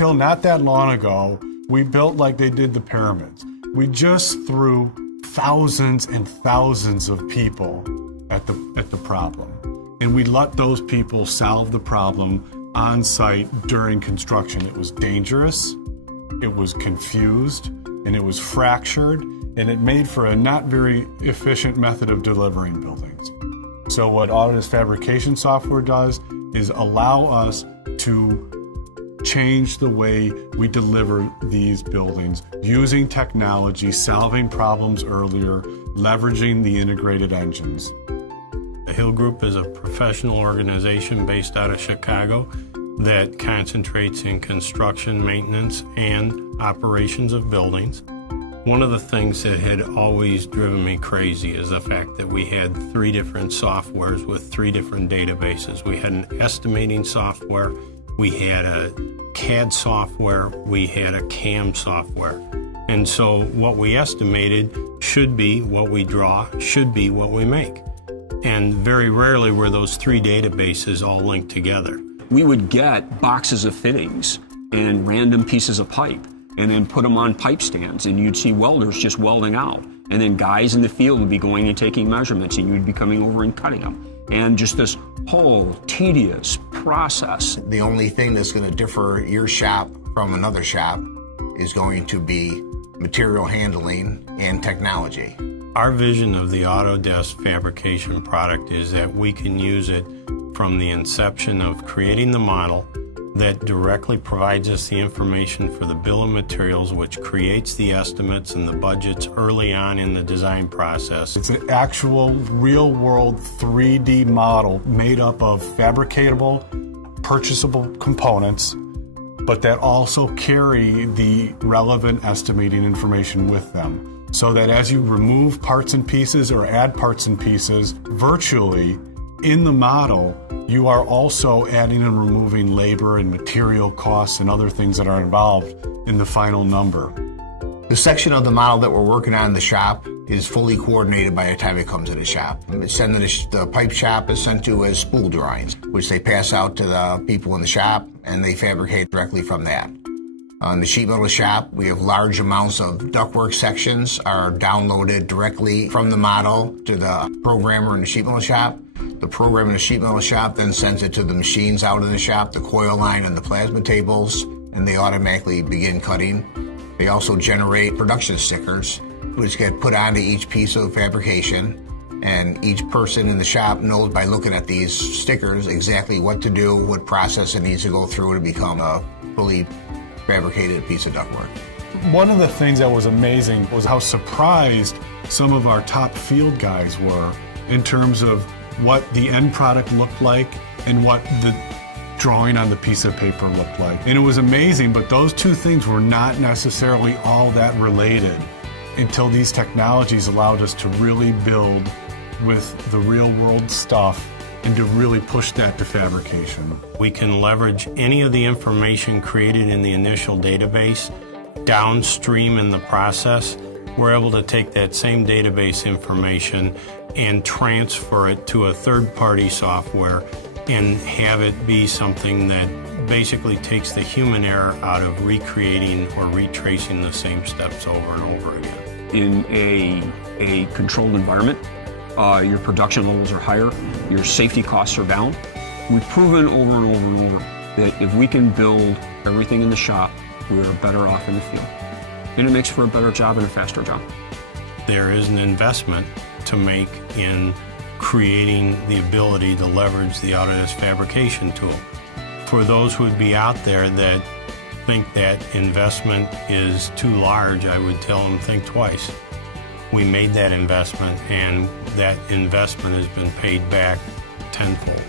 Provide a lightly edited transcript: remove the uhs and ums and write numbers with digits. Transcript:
until not that long ago, we built like they did the pyramids. We just threw thousands and thousands of people at the problem. And we let those people solve the problem on site during construction. It was dangerous, it was confused, and it was fractured, and it made for a not very efficient method of delivering buildings. So what Autodesk Fabrication software does is allow us to change the way we deliver these buildings using technology, solving problems earlier, leveraging the integrated engines. The Hill Group is a professional organization based out of Chicago that concentrates in construction, maintenance, and operations of buildings. One of the things that had always driven me crazy is the fact that we had 3 different softwares with 3 different databases. We had an estimating software, we had a CAD software, we had a CAM software. And so what we estimated should be what we draw, should be what we make. And very rarely were those 3 databases all linked together. We would get boxes of fittings and random pieces of pipe and then put them on pipe stands, and you'd see welders just welding out. And then guys in the field would be going and taking measurements, and you'd be coming over and cutting them. And just this whole tedious process. The only thing that's going to differ your shop from another shop is going to be material handling and technology. Our vision of the Autodesk Fabrication product is that we can use it from the inception of creating the model that directly provides us the information for the bill of materials, which creates the estimates and the budgets early on in the design process. It's an actual real-world 3D model made up of fabricatable, purchasable components, but that also carry the relevant estimating information with them. So that as you remove parts and pieces or add parts and pieces virtually in the model, you are also adding and removing labor and material costs and other things that are involved in the final number. The section of the model that we're working on in the shop is fully coordinated by the time it comes to the shop. The pipe shop is sent to as spool drawings, which they pass out to the people in the shop, and they fabricate directly from that. On the sheet metal shop, we have large amounts of ductwork sections are downloaded directly from the model to the programmer in the sheet metal shop. The programmer in the sheet metal shop then sends it to the machines out in the shop, the coil line and the plasma tables, and they automatically begin cutting. They also generate production stickers, which get put onto each piece of fabrication, and each person in the shop knows by looking at these stickers exactly what to do, what process it needs to go through to become a fully fabricated piece of ductwork. One of the things that was amazing was how surprised some of our top field guys were in terms of what the end product looked like and what the drawing on the piece of paper looked like. And it was amazing, but those 2 things were not necessarily all that related until these technologies allowed us to really build with the real world stuff and to really push that to fabrication. We can leverage any of the information created in the initial database downstream in the process. We're able to take that same database information and transfer it to a third-party software and have it be something that basically takes the human error out of recreating or retracing the same steps over and over again. In a controlled environment, your production levels are higher, your safety costs are down. We've proven over and over and over that if we can build everything in the shop, we are better off in the field. And it makes for a better job and a faster job. There is an investment to make in creating the ability to leverage the Autodesk Fabrication tool. For those who would be out there that think that investment is too large, I would tell them think twice. We made that investment, and that investment has been paid back tenfold.